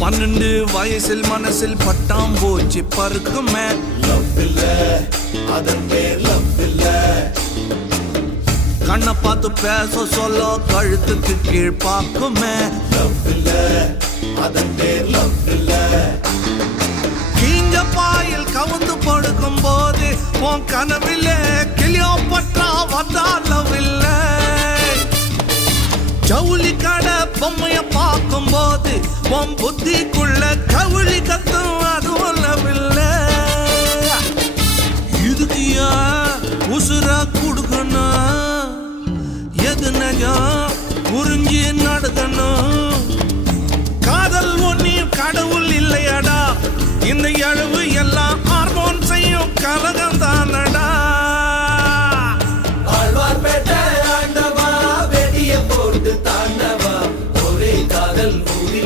12 வயசில் மனசில் பட்டாம்பூச்சி பறக்குமே. லவ் இல்ல அதன் பேர் லவ் இல்ல. கண்ணை பார்த்து பேச சொல்ல கழுத்துக்கு கீழ் பார்க்குமே. லவ் இல்ல அதன் பேர் லவ் இல்ல. கீஞ்ச பாயில் கவுந்து படுக்கும் போது உன் கனவிலே கிளியோபட்ரா வந்தா லவ் இல்ல. ஜவுளி கடை பொம்மைய பார்க்கும் போது உன் புத்திக்குள்ள கவுளி கத்தும் அதுவும் லவ் இல்ல. இதுக்கு ஏன் உசுரா கொடுக்கணும்? எது நஜம் புரிஞ்சு நடக்கணும்.